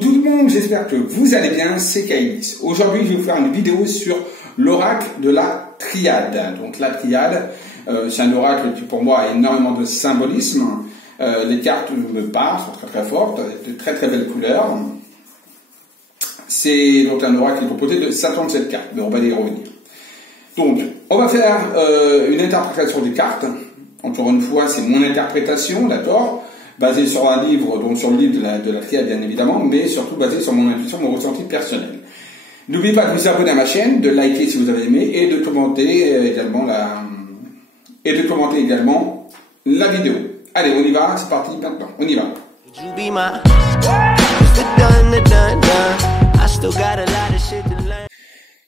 Tout le monde, j'espère que vous allez bien, c'est Kainis. Aujourd'hui, je vais vous faire une vidéo sur l'oracle de la triade. Donc la triade, c'est un oracle qui pour moi a énormément de symbolisme. Les cartes me parlent, sont très très fortes, de très très belles couleurs. C'est donc un oracle qui est composé de 57 cartes, mais on va y revenir. Donc, on va faire une interprétation des cartes. Encore une fois, c'est mon interprétation, d'accord, basée sur un livre, donc sur le livre de la triade bien évidemment, mais surtout basée sur mon intuition, mon ressenti personnel. N'oubliez pas de vous abonner à ma chaîne, de liker si vous avez aimé et de commenter également la vidéo. Allez, on y va, c'est parti maintenant, on y va.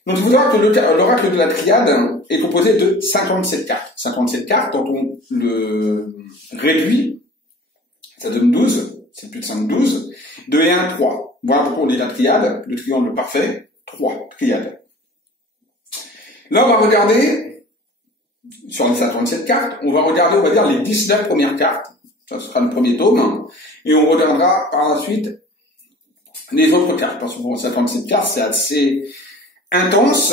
Donc, je vous dire que l'oracle de la triade est composé de 57 cartes. 57 cartes, quand on le réduit, ça donne 12, c'est plus de 5, 12. 2 et 1, 3. Voilà pourquoi on dit la triade, le triangle parfait, 3, triade. Là, on va regarder, sur les 57 cartes, on va regarder, on va dire, les 19 premières cartes. Ça sera le premier tome. Et on regardera par la suite les autres cartes. Parce que pour 57 cartes, c'est assez intense.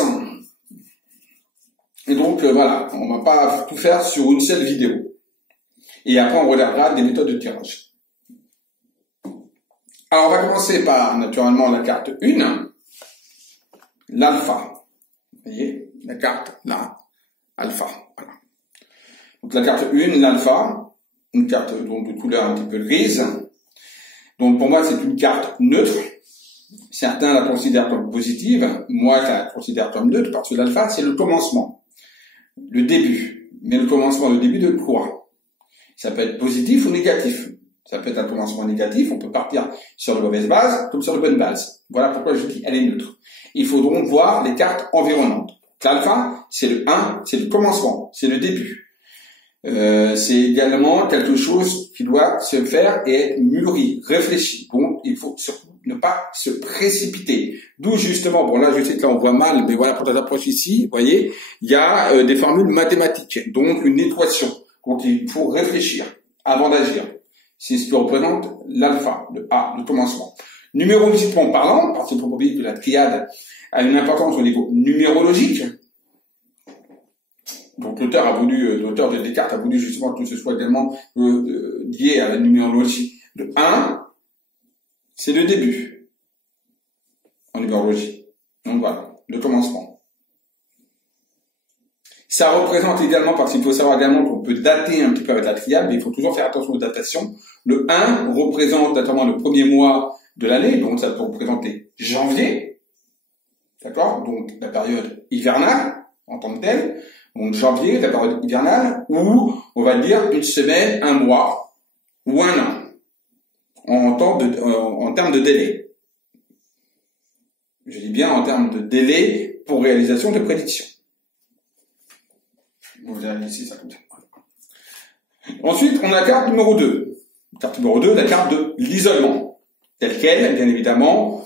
Et donc, voilà, on va pas tout faire sur une seule vidéo. Et après, on regardera des méthodes de tirage. Alors, on va commencer par, naturellement, la carte 1, l'alpha. Vous voyez, la carte, là, alpha. Voilà. Donc, la carte 1, l'alpha, une carte donc, de couleur un petit peu grise. Donc, pour moi, c'est une carte neutre. Certains la considèrent comme positive. Moi, je la considère comme neutre parce que l'alpha, c'est le commencement, le début. Mais le commencement, le début de quoi? Ça peut être positif ou négatif. Ça peut être un commencement négatif, on peut partir sur de mauvaises bases comme sur de bonnes bases. Voilà pourquoi je dis elle est neutre. Il faut donc voir les cartes environnantes. L'alpha, c'est le 1, c'est le commencement, c'est le début. C'est également quelque chose qui doit se faire et être mûri, réfléchi. Donc, il faut surtout ne pas se précipiter. D'où justement, bon là je sais que là on voit mal, mais voilà pour cette approche ici, vous voyez, il y a des formules mathématiques, donc une équation. Donc il faut réfléchir avant d'agir. C'est ce qui représente l'alpha, le A, le commencement. Numérologiquement parlant, parce qu'il faut oublier que la triade a une importance au niveau numérologique. Donc l'auteur de Descartes a voulu justement que ce soit également lié à la numérologie. Le 1, c'est le début en numérologie. Donc voilà, le commencement. Ça représente également, parce qu'il faut savoir également qu'on peut dater un petit peu avec la triade, mais il faut toujours faire attention aux datations. Le 1 représente notamment le premier mois de l'année, donc ça peut représenter janvier, d'accord, donc la période hivernale en tant que telle, donc janvier, la période hivernale, ou on va dire une semaine, un mois, ou un an, en termes de délai. Je dis bien en termes de délai pour réalisation de prédictions. Vous verrez ici, ça comme ça. Ensuite, on a la carte numéro 2. Carte numéro 2, la carte de l'isolement. Telle qu'elle, bien évidemment,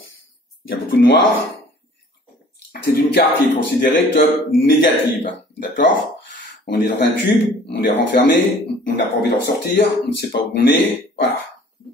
il y a beaucoup de noir. C'est une carte qui est considérée comme négative. D'accord? On est dans un cube, on est renfermé, on n'a pas envie d'en sortir, on ne sait pas où on est, voilà.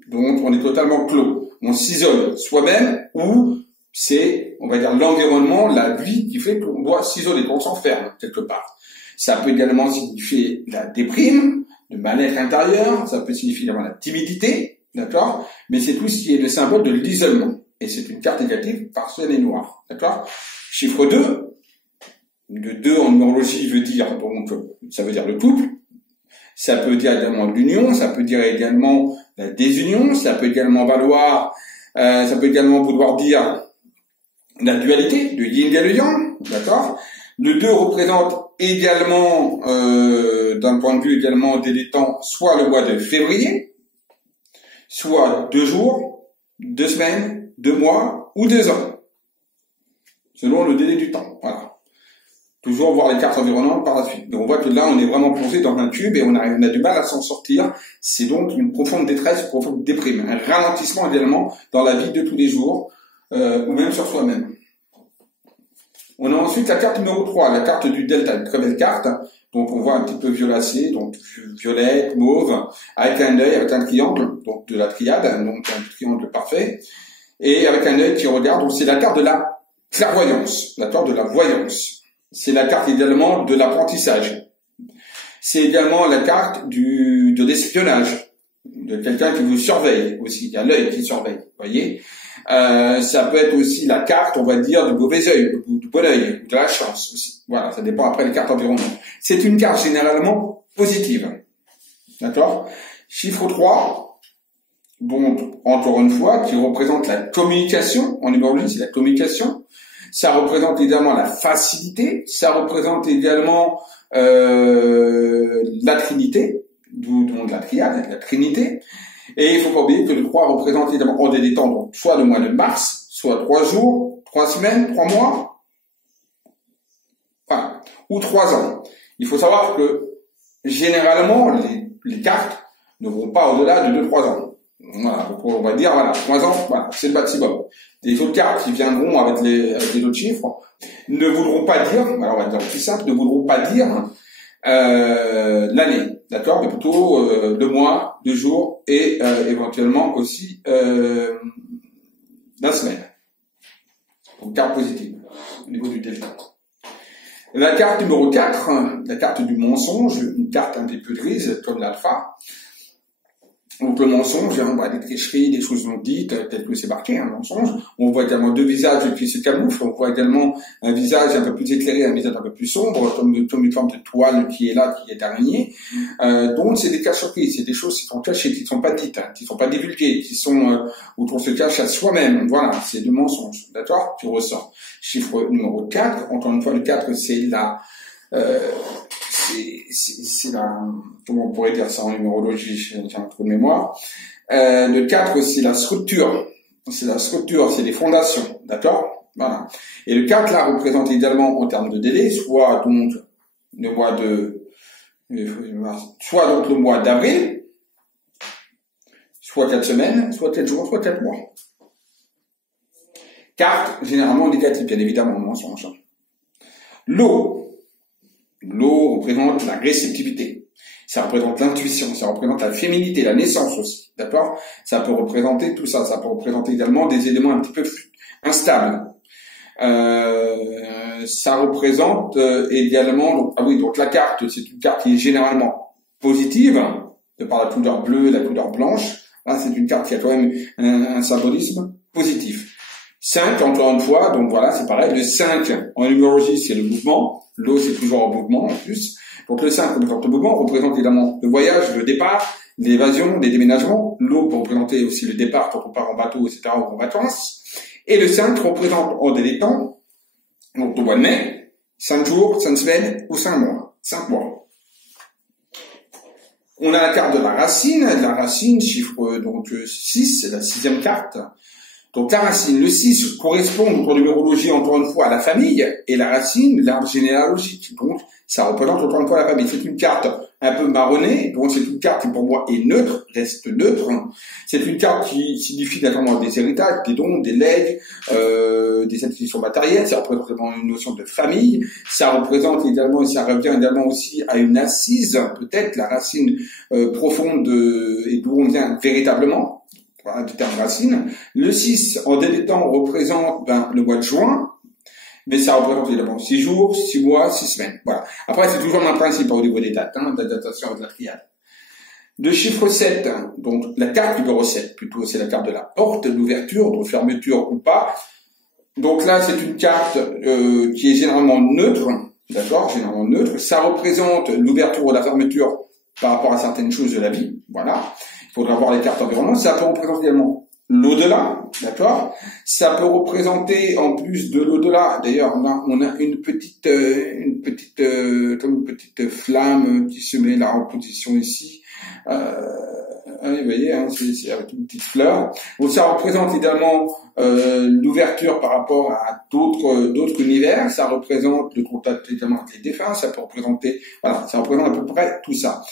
Donc, on est totalement clos. On s'isole soi-même ou c'est, on va dire, l'environnement, la vie qui fait qu'on doit s'isoler, qu'on s'enferme quelque part. Ça peut également signifier la déprime, le mal-être intérieur, ça peut signifier également la timidité, d'accord? Mais c'est tout ce qui est le symbole de l'isolement. Et c'est une carte négative parce qu'elle est noire, d'accord? Chiffre 2, le 2 en numérologie veut dire, donc, ça veut dire le couple, ça peut dire également l'union, ça peut dire également la désunion, ça peut également vouloir dire la dualité, le yin et le yang, d'accord? Le 2 représente également, d'un point de vue également des temps, soit le mois de février, soit 2 jours, 2 semaines, 2 mois ou 2 ans, selon le délai du temps. Voilà. Toujours voir les cartes environnantes par la suite. Mais on voit que là, on est vraiment plongé dans un tube et on a du mal à s'en sortir. C'est donc une profonde détresse, une profonde déprime, un ralentissement également dans la vie de tous les jours, ou même sur soi-même. On a ensuite la carte numéro 3, la carte du delta, une très belle carte. Donc on voit un petit peu violacé, donc violette, mauve, avec un œil, avec un triangle, donc de la triade, donc un triangle parfait. et avec un œil qui regarde. Donc c'est la carte de la clairvoyance, la carte de la voyance. C'est la carte également de l'apprentissage. C'est également la carte de l'espionnage, de quelqu'un qui vous surveille aussi. Il y a l'œil qui surveille, vous voyez. Ça peut être aussi la carte, on va dire, du mauvais œil, du bon œil, de la chance aussi. Voilà, ça dépend après les cartes environnement. C'est une carte généralement positive. D'accord? Chiffre 3, donc, encore une fois, qui représente la communication. En numérologie, c'est la communication. Ça représente également la facilité. Ça représente également la Trinité, d'où donc la triade, la Trinité. Et il faut pas oublier que le 3 représente évidemment en des temps, donc soit le mois de mars, soit 3 jours, 3 semaines, 3 mois, voilà, ou 3 ans. Il faut savoir que généralement les cartes ne vont pas au-delà de 2-3 ans. Voilà, donc on va dire voilà, 3 ans, voilà, c'est le maximum. Les autres cartes qui viendront avec les autres chiffres ne voudront pas dire, alors on va dire plus simple, ne voudront pas dire l'année, d'accord, mais plutôt le mois, 2 jours et éventuellement aussi la semaine. Donc carte positive au niveau du delta. La carte numéro 4, la carte du mensonge, une carte un petit peu grise comme l'alpha. Donc le mensonge, on voit des tricheries, des choses non dites, telles que c'est marqué, un mensonge. On voit également 2 visages qui se camouflent. On voit également un visage un peu plus éclairé, un visage un peu plus sombre, comme une forme de toile qui est là, qui est araignée. Donc c'est des cas surprises, c'est des choses qui sont cachées, qui ne sont pas dites, hein, qui ne sont pas divulguées, qui sont où on se cache à soi-même. Voilà, c'est du mensonge, d'accord, qui ressort. Chiffre numéro 4, encore une fois, le 4, c'est c'est la, comment on pourrait dire ça en numérologie, j'ai un trou de mémoire. Le 4, c'est la structure. C'est la structure, c'est les fondations, d'accord? Voilà. Et le 4, là, représente également en termes de délai, soit donc le mois d'avril, soit 4 semaines, soit 4 jours, soit 4 mois. Carte, généralement négative, bien évidemment, mensonge. L'eau représente la réceptivité. Ça représente l'intuition, ça représente la féminité, la naissance aussi, d'accord? Ça peut représenter tout ça, ça peut représenter également des éléments un petit peu instables. Ça représente également, donc la carte, c'est une carte qui est généralement positive, de par la couleur bleue, la couleur blanche. Là, c'est une carte qui a quand même un symbolisme positif. 5, encore une fois, donc voilà, c'est pareil. Le 5, en numérologie, c'est le mouvement. L'eau, c'est toujours en mouvement, en plus. Donc le 5, comme le mouvement, représente évidemment le voyage, le départ, l'évasion, les déménagements. L'eau peut représenter aussi le départ quand on part en bateau, etc., ou en vacances. Et le 5 représente en délai de temps, donc au mois de mai, 5 jours, 5 semaines ou 5 mois. 5 mois. On a la carte de la racine, chiffre donc 6, c'est la 6e carte. Donc la racine, le 6 correspond en numérologie encore une fois à la famille, et la racine, l'arbre généalogique. Donc ça représente encore une fois la famille. C'est une carte un peu marronnée, donc c'est une carte qui pour moi est neutre, reste neutre. C'est une carte qui signifie notamment des héritages, des dons, des legs, des acquisitions matérielles. Ça représente également une notion de famille. Ça représente également, ça revient également aussi à une assise, peut-être la racine profonde et d'où on vient véritablement. Voilà, du terme racine. Le 6, en délai de temps, représente le mois de juin, mais ça représente évidemment 6 jours, 6 mois, 6 semaines. Voilà. Après, c'est toujours un principe au niveau des dates, de la datation et de la triade. Le chiffre 7, donc la carte numéro 7, plutôt, c'est la carte de la porte, de l'ouverture, de fermeture ou pas. Donc là, c'est une carte qui est généralement neutre, d'accord, généralement neutre. Ça représente l'ouverture ou la fermeture par rapport à certaines choses de la vie, voilà. Il faudra voir les cartes environnement. Ça peut représenter également l'au-delà, d'accord. Ça peut représenter en plus de l'au-delà. D'ailleurs, on a une petite flamme qui se met là en position ici. Vous voyez, c'est avec une petite fleur. Donc ça représente également l'ouverture par rapport à d'autres univers. Ça représente le contact également avec les défunts. Ça peut représenter, voilà, ça représente à peu près tout ça.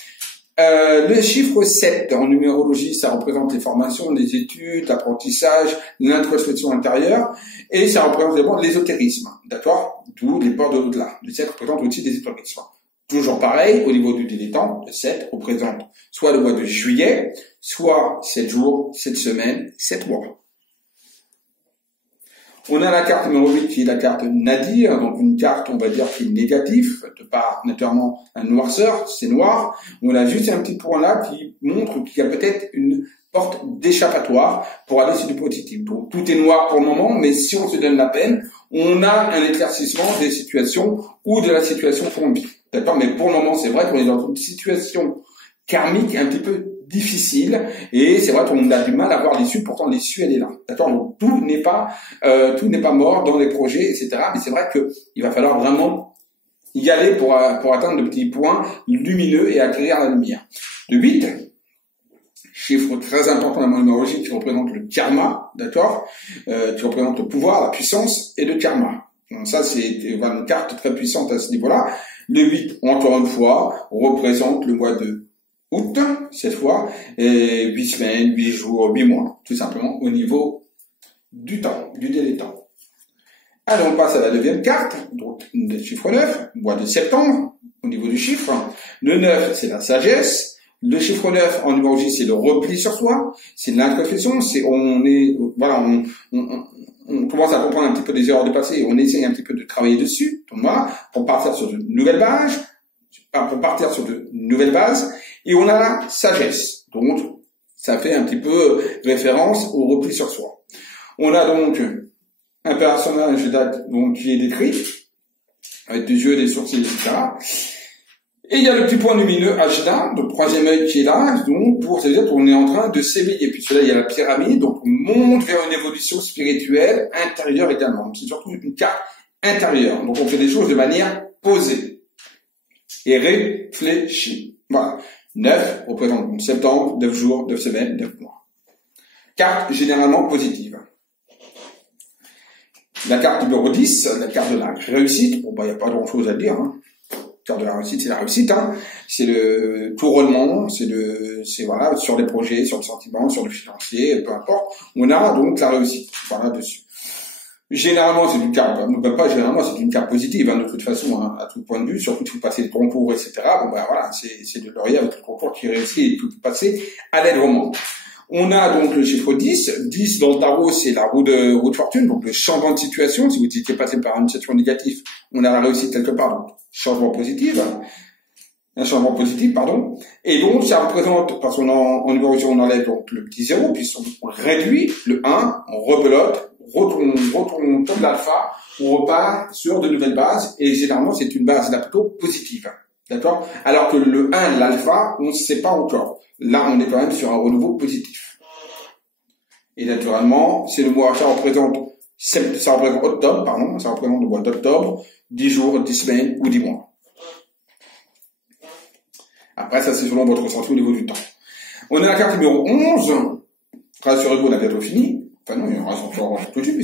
Le chiffre 7 en numérologie, ça représente les formations, les études, l'apprentissage, l'introspection intérieure, et ça représente également l'ésotérisme, d'accord? D'où les portes de l'au-delà. Le 7 représente aussi des ésotérismes. Toujours pareil, au niveau du délai temps, le 7 représente soit le mois de juillet, soit 7 jours, 7 semaines, 7 mois. On a la carte numéro 8 qui est la carte Nadir, donc une carte, on va dire, qui est négative, de par notamment un noirceur, c'est noir. On a juste un petit point là qui montre qu'il y a peut-être une porte d'échappatoire pour aller sur du positif. Donc tout est noir pour le moment, mais si on se donne la peine, on a un éclaircissement des situations ou de la situation qu'on vit. D'accord? Mais pour le moment, c'est vrai qu'on est dans une situation karmique un petit peu difficile, et c'est vrai qu'on a du mal à voir l'issue, pourtant l'issue elle est là. D'accord? Donc tout n'est pas mort dans les projets, etc. Mais c'est vrai que il va falloir vraiment y aller pour atteindre le petit point lumineux et acquérir la lumière. Le 8, chiffre très important dans la numérologie qui représente le karma, d'accord, qui représente le pouvoir, la puissance et le karma. Donc ça, c'est une carte très puissante à ce niveau-là. Le 8, encore une fois, représente le mois de août, cette fois, et 8 semaines, 8 jours, 8 mois, tout simplement, au niveau du temps, du délai de temps. Alors, on passe à la deuxième carte, donc le chiffre 9, mois de septembre, au niveau du chiffre. Le 9, c'est la sagesse. Le chiffre 9 en numérologie, c'est le repli sur soi, c'est de l'introspection, on commence à comprendre un petit peu des erreurs du passé et on essaye un petit peu de travailler dessus, donc voilà, pour partir sur de nouvelles bases, et on a la sagesse. Donc, ça fait un petit peu référence au repli sur soi. On a donc un personnage donc qui est décrit, avec des yeux, des sourcils, etc. Et il y a le petit point lumineux Ajna, le troisième œil qui est là, donc pour se dire qu'on est en train de s'éveiller. Puis là, il y a la pyramide, donc on monte vers une évolution spirituelle intérieure également. Donc c'est surtout une carte intérieure. Donc on fait des choses de manière posée et réfléchie. Voilà. 9 représente septembre, 9 jours, 9 semaines, 9 mois. Carte généralement positive. La carte numéro 10, la carte de la réussite. Bon, il n'y a pas grand chose à dire, hein. De la réussite, c'est la réussite, hein. C'est le couronnement, c'est voilà, sur les projets, sur le sentiment, sur le financier, peu importe. On a donc la réussite, voilà, dessus. Généralement, c'est une carte, c'est une carte positive, hein, de toute façon, hein, à tout point de vue, surtout si vous passez le concours, etc. Bon, ben, voilà, c'est de laurier avec le concours qui réussit et tout passer à l'aigrement. On a donc le chiffre 10. 10 dans le tarot, c'est la roue de fortune, donc le changement de situation. Si vous étiez passé par une situation négative, on a la réussite quelque part, donc changement positif. Un changement positif, pardon. Et donc, ça représente, parce qu'en numérologie, on enlève donc le petit 0, puis on réduit le 1, on rebelote, on tombe l'alpha, on repart sur de nouvelles bases, et généralement, c'est une base là plutôt positive. D'accord? Alors que le 1, l'alpha, on ne sait pas encore. Là, on est quand même sur un renouveau positif. Et naturellement, c'est le mois, ça représente octobre, pardon, ça représente le mois d'octobre, 10 jours, 10 semaines ou 10 mois. Après, ça, c'est selon votre ressenti au niveau du temps. On a la carte numéro 11. Rassurez-vous, on a bientôt fini. Enfin non, il en reste encore tout de suite,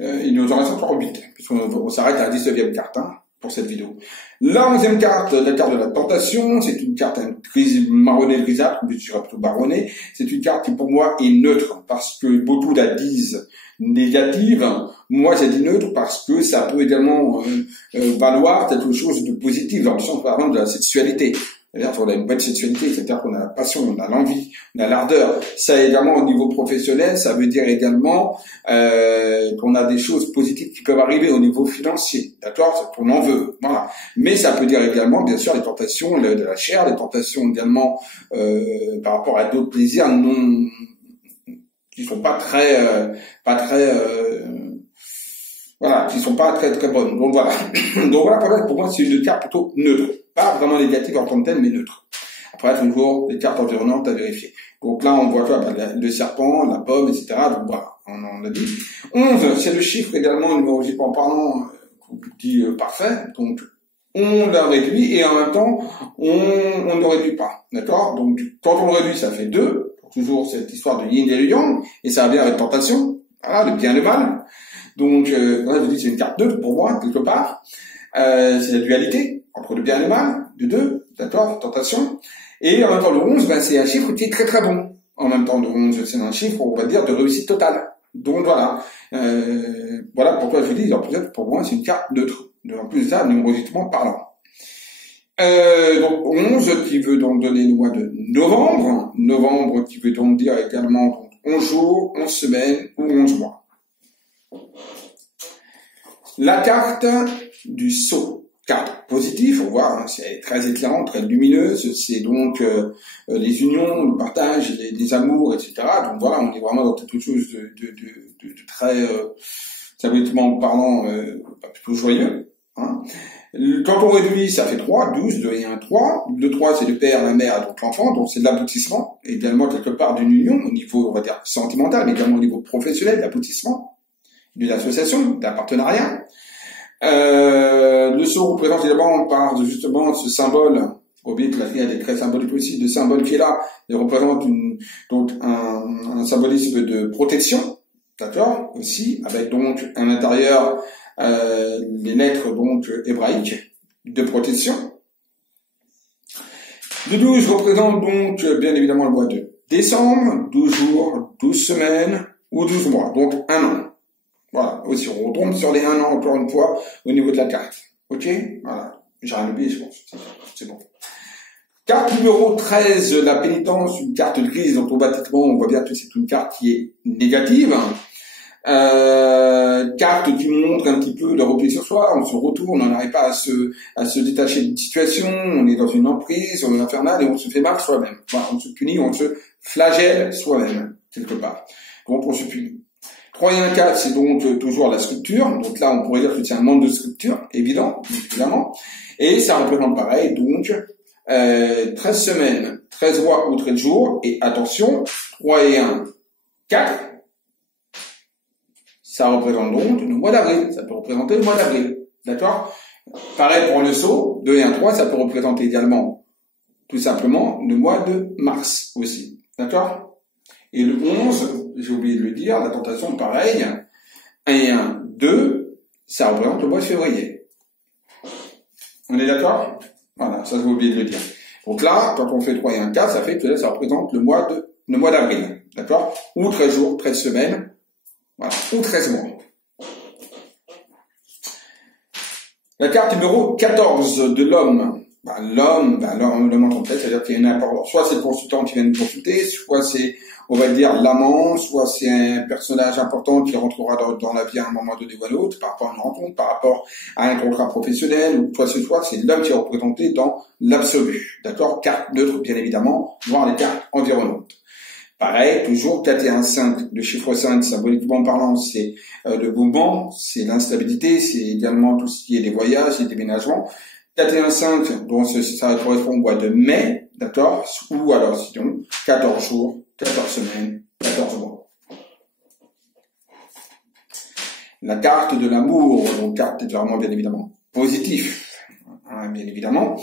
il nous en reste encore 8, puisqu'on s'arrête à la 19e carte, hein, pour cette vidéo. La 11e carte, la carte de la tentation, c'est une carte marronnée grisâtre, ou je dirais plutôt marronnée. C'est une carte qui, pour moi, est neutre, parce que beaucoup la disent négative. Moi, j'ai dit neutre parce que ça peut également valoir quelque chose de positif, dans le sens, par exemple, de la sexualité. C'est-à-dire qu'on a une bonne sexualité, c'est-à-dire qu'on a la passion, on a l'envie, on a l'ardeur. Ça également au niveau professionnel, ça veut dire également qu'on a des choses positives qui peuvent arriver au niveau financier, d'accord, qu'on en veut, voilà. Mais ça peut dire également, bien sûr, les tentations de la chair, les tentations également par rapport à d'autres plaisirs non qui sont pas très voilà, qui sont pas très bonnes. Donc voilà. Donc voilà, pour moi, c'est une carte plutôt neutre. Pas vraiment négative en tant que telle, mais neutre. Après, toujours les cartes environnantes à vérifier. Donc là, on voit quoi? Le serpent, la pomme, etc. Donc voilà, on l'a dit. 11, c'est le chiffre également, numérologiquement parlant, qu'on dit parfait. Donc, on la réduit et en même temps, on ne réduit pas. D'accord? Donc, quand on le réduit, ça fait 2. Toujours cette histoire de yin et le yang. Et ça revient avec tentation. Voilà, le bien et le mal. Donc, je vous dis, c'est une carte neutre pour moi, quelque part. C'est la dualité entre le bien et le mal, de 2, d'accord, tentation. Et en même temps, le 11, c'est un chiffre qui est très très bon. En même temps, le 11, c'est un chiffre, on va dire, de réussite totale. Donc voilà. Voilà pourquoi je vous dis, peut-être pour moi, c'est une carte neutre. En plus de ça, numérologiquement parlant. Donc 11 qui veut donc donner le mois de novembre. Novembre qui veut donc dire également donc 11 jours, 11 semaines ou 11 mois. La carte du sceau. Carte positive, on voit, hein, c'est très éclairant, très lumineuse, c'est donc les unions, le partage, les amours, etc. Donc voilà, on est vraiment dans quelque chose de très, symboliquement parlant, plutôt joyeux. Hein. Quand on réduit, ça fait 3, 12, 2 et 1, 3. Le 3, c'est le père, la mère, donc l'enfant, donc c'est l'aboutissement, également quelque part d'une union, au niveau, on va dire, sentimental, mais également au niveau professionnel, l'aboutissement, d'une association, d'un partenariat. Le sceau représente évidemment par justement ce symbole, oubliez que la triade est très symbolique aussi, le symbole qui est là, il représente donc un symbolisme de protection, d'accord, aussi, avec donc à l'intérieur les lettres donc hébraïques de protection. Le 12 représente donc bien évidemment le mois de décembre, 12 jours, 12 semaines ou 12 mois, donc un an. Voilà, aussi on retombe sur les 1 an encore une fois au niveau de la carte. Ok, voilà, j'ai rien oublié je pense, c'est bon. Carte numéro 13, la pénitence, une carte grise, donc automatiquement on voit bien que c'est une carte qui est négative. Carte qui montre un petit peu le repli sur soi, on se retourne, on n'arrive pas à se détacher d'une situation, on est dans une emprise, on est infernal et on se fait mal soi-même. Voilà, on se punit, on se flagelle soi-même, quelque part. Donc on se punit. 3 et 1, 4, c'est donc toujours la structure. Donc là, on pourrait dire que c'est un manque de structure, évidemment. Et ça représente pareil, donc 13 semaines, 13 mois ou 13 jours. Et attention, 3 et 1, 4. Ça représente donc le mois d'avril. Ça peut représenter le mois d'avril. D'accord? Pareil pour le sceau, 2 et 1, 3, ça peut représenter également, tout simplement, le mois de mars aussi. D'accord? Et le 11, j'ai oublié de le dire, la tentation, pareil, 1 et 1, 2, ça représente le mois de février. On est d'accord? Voilà, ça j'ai oublié de le dire. Donc là, quand on fait 3 et 1, 4, ça fait que là, ça représente le mois d'avril. D'accord? Ou 13 jours, 13 semaines, voilà, ou 13 mois. La carte numéro 14 de l'homme. L'homme en tant que tel, c'est-à-dire qu'il y a une importance. Soit c'est le consultant qui vient nous consulter, soit c'est, on va dire, l'amant, soit c'est un personnage important qui rentrera dans la vie à un moment donné ou à l'autre, par rapport à une rencontre, par rapport à un contrat professionnel, ou quoi que ce soit, c'est l'homme qui est représenté dans l'absolu. D'accord? Carte neutre, bien évidemment, voire les cartes environnantes. Pareil, toujours 4 et 1, 5, le chiffre 5, symboliquement parlant, c'est le mouvement, c'est l'instabilité, c'est également tout ce qui est des voyages, des déménagements. 4 et 1, 5, donc ça correspond au mois de mai, d'accord? Ou alors sinon, 14 jours, 14 semaines, 14 mois. La carte de l'amour, donc carte vraiment bien évidemment positif. Bien évidemment,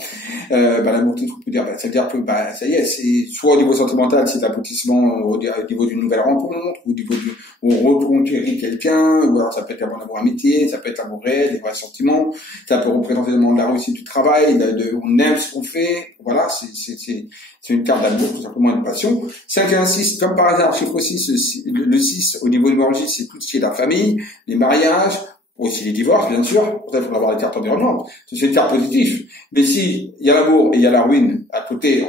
l'amour, on peut dire, ça veut dire que, ça y est, c'est soit au niveau sentimental, c'est l'aboutissement au niveau d'une nouvelle rencontre, ou au niveau on reconquérit quelqu'un, ou alors ça peut être l'amour amitié, ça peut être l'amour réel, les vrais sentiments, ça peut représenter également la réussite du travail, on aime ce qu'on fait, voilà, c'est une carte d'amour, tout simplement une passion. 5 et 1, 6, comme par hasard, chiffre 6, le 6, au niveau numérologique, c'est tout ce qui est la famille, les mariages, aussi les divorces, bien sûr. Pour ça, il faudra avoir les cartes environnantes. C'est une carte positive. Mais si il y a l'amour et il y a la ruine à côté,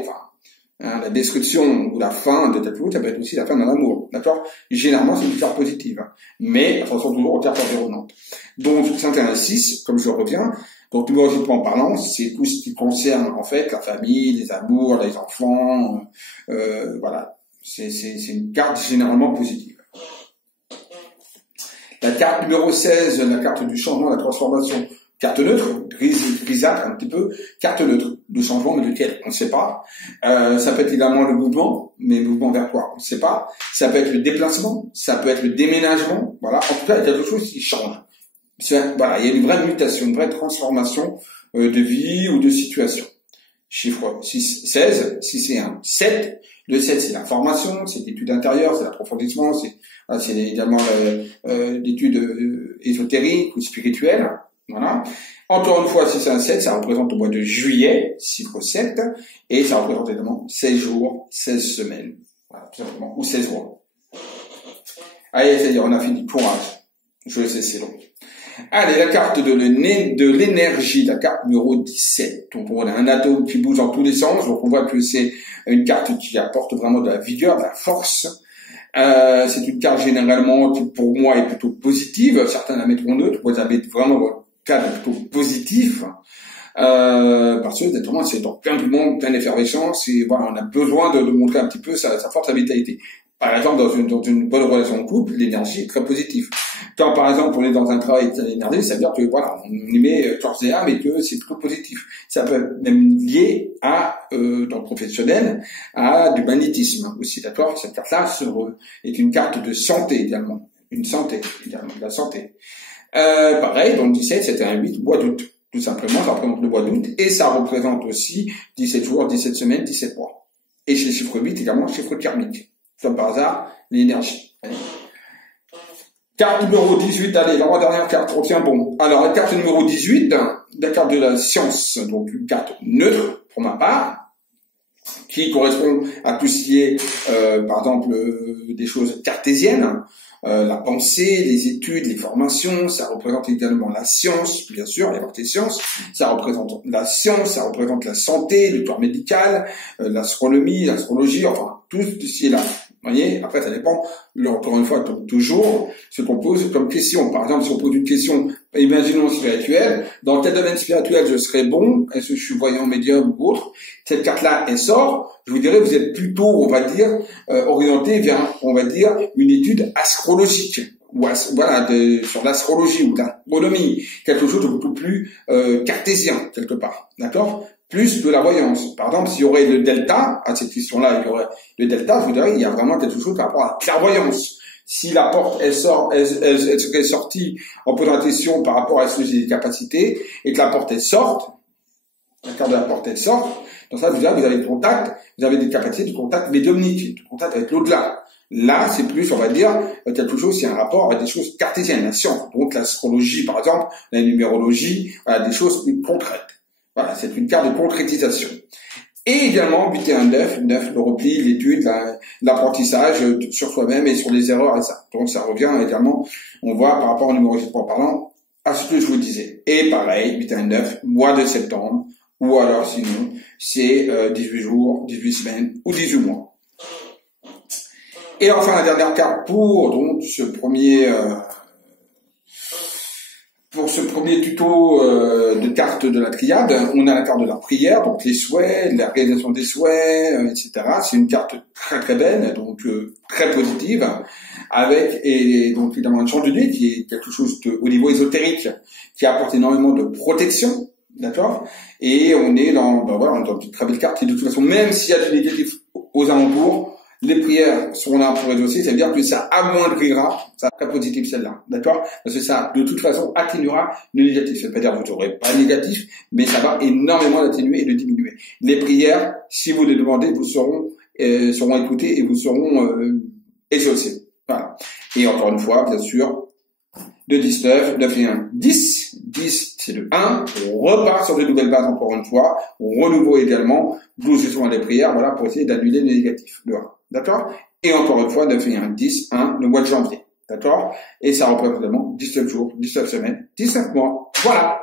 la destruction ou la fin de telle chose, ça peut être aussi la fin d'un amour. D'accord? Généralement, c'est une carte positive. Mais, attention toujours aux cartes environnantes. Donc, 5 et 1, 6, comme je reviens. Donc, numérologiquement parlant, c'est tout ce qui concerne, en fait, la famille, les amours, les enfants, voilà. C'est une carte généralement positive. La carte numéro 16, la carte du changement, la transformation. Carte neutre, grisâtre un petit peu. Carte neutre, du changement, mais lequel on ne sait pas. Ça peut être également le mouvement, mais mouvement vers quoi on ne sait pas. Ça peut être le déplacement, ça peut être le déménagement. Voilà, en tout cas, il y a quelque chose qui change. Voilà, il y a une vraie mutation, une vraie transformation de vie ou de situation. Chiffre 6, 16, 6 et 1, 7. Le 7, c'est la formation, c'est l'étude intérieure, c'est l'approfondissement, c'est également l'étude ésotérique ou spirituelle. Voilà. Encore une fois, 6 et 1, 7, ça représente le mois de juillet, chiffre 7, et ça représente également 16 jours, 16 semaines. Voilà, tout simplement, ou 16 mois. Allez, c'est-à-dire, on a fini. Courage. Je sais, c'est long. Allez, la carte de l'énergie, la carte numéro 17. Donc, on a un atome qui bouge dans tous les sens. Donc, on voit que c'est une carte qui apporte vraiment de la vigueur, de la force. C'est une carte généralement qui pour moi est plutôt positive. Certains la mettront neutre. Vous avez vraiment un cadre plutôt positif. Parce que naturellement c'est dans plein de monde, plein d'effervescence, et voilà, on a besoin de montrer un petit peu sa force, sa vitalité. Par exemple, dans une bonne relation de couple, l'énergie est très positive. Quand, par exemple, on est dans un travail de l'énergie, ça veut dire que, voilà, on y met corps et âme et que c'est plutôt positif. Ça peut être même lié à, dans le professionnel, à du magnétisme aussi, d'accord? Cette carte-là est une carte de santé, également. Une santé, également, de la santé. Pareil, dans le 17, c'était un 8, mois d'août. Tout simplement, ça représente le mois d'août, et ça représente aussi 17 jours, 17 semaines, 17 mois. Et chez le chiffre 8, également, le chiffre karmique. Comme par hasard, l'énergie. Carte numéro 18, allez, l'avant-dernière carte, on tient bon. Alors, la carte numéro 18, la carte de la science, donc une carte neutre, pour ma part, qui correspond à tout ce qui est, par exemple, des choses cartésiennes, la pensée, les études, les formations, ça représente également la science, bien sûr, il y a des sciences, ça représente la science, ça représente la santé, le corps médical, l'astronomie, l'astrologie, enfin, tout ce qui est là. Vous voyez, après ça dépend, encore une fois, comme toujours, ce qu'on pose comme question. Par exemple, si on pose une question, imaginons spirituelle, dans quel domaine spirituel je serais bon, est-ce que je suis voyant, médium ou autre, cette carte-là, elle sort, je vous dirais, vous êtes plutôt, on va dire, orienté vers, on va dire, une étude astrologique. Ou voilà, sur l'astrologie ou l'astronomie, quelque chose de beaucoup plus cartésien, quelque part, d'accord? Plus de la voyance. Par exemple, s'il y aurait le delta, à cette question-là, il y aurait le delta, je vous dirais, il y a vraiment quelque chose par rapport à la clairvoyance. Si la porte, elle serait sortie en posant la question par rapport à ce que j'ai des capacités, et que la porte, elle sorte, la carte de la porte, elle sort, dans ça, je vous dirais, vous avez le contact, vous avez des capacités de contact médiumnique, de contact avec l'au-delà. Là, c'est plus, on va dire, quelque chose qui a un rapport à des choses cartésiennes, la science. Donc, l'astrologie, par exemple, la numérologie, voilà, des choses plus concrètes. Voilà, c'est une carte de concrétisation. Et également, 8 et 1, 9, le repli, l'étude, l'apprentissage sur soi-même et sur les erreurs et ça. Donc, ça revient également, on voit, par rapport au numérologiquement parlant, à ce que je vous disais. Et pareil, 8 et 1, 9, mois de septembre, ou alors sinon, c'est 18 jours, 18 semaines ou 18 mois. Et enfin, la dernière carte pour donc ce premier tuto de cartes de la triade, on a la carte de la prière, donc les souhaits, la réalisation des souhaits, etc. C'est une carte très très belle, donc très positive, avec et donc évidemment un chandelier qui est quelque chose au niveau ésotérique qui apporte énormément de protection, d'accord. Et on est dans une très belle carte qui de toute façon, même s'il y a du négatif aux alentours, les prières seront là pour exaucer, ça veut dire que ça amoindrira, ça sera très positif celle-là, d'accord? Parce que ça, de toute façon, atténuera le négatif. Ça veut pas dire que vous n'aurez pas négatif, mais ça va énormément l'atténuer et le diminuer. Les prières, si vous les demandez, vous seront écoutées et vous seront exaucées. Voilà. Et encore une fois, bien sûr, de 19, 9 et 1, 10. 10, c'est le 1. On repart sur de nouvelles bases encore une fois. On renouveau également. 12 justement les prières, voilà, pour essayer d'annuler le négatif. Le 1. D'accord? Et encore une fois, 9 et 1, 10, 1, le mois de janvier. D'accord? Et ça représente également 19 jours, 19 semaines, 19 mois. Voilà.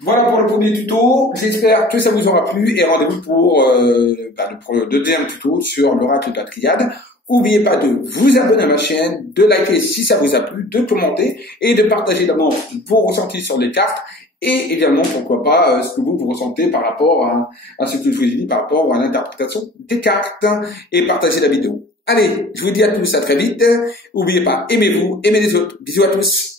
Voilà pour le premier tuto. J'espère que ça vous aura plu et rendez-vous pour le deuxième tuto sur l'oracle de la triade. N'oubliez pas de vous abonner à ma chaîne, de liker si ça vous a plu, de commenter et de partager d'abord vos ressentis sur les cartes et également, pourquoi pas, ce que vous ressentez par rapport à ce que je vous ai dit, par rapport à l'interprétation des cartes et partagez la vidéo. Allez, je vous dis à tous à très vite. N'oubliez pas, aimez-vous, aimez les autres. Bisous à tous.